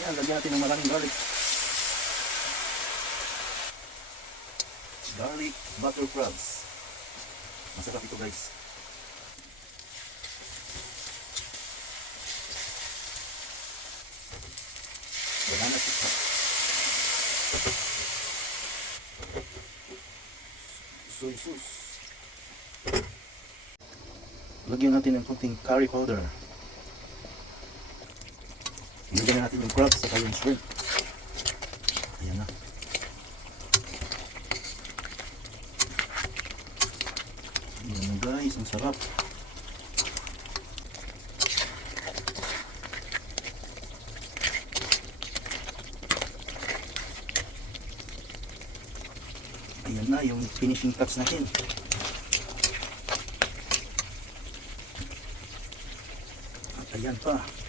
Yan, lagyan natin ng maraming garlic. Garlic butter crabs. Masarap ito guys. Banana pizza. Soy sauce. Lagyan natin ng konting curry powder. Lagyan natin yung crabs at yung shrimp. Ayan na. Ayan na guys, ang sarap. Ayan na yung finishing touch natin. At ayan pa.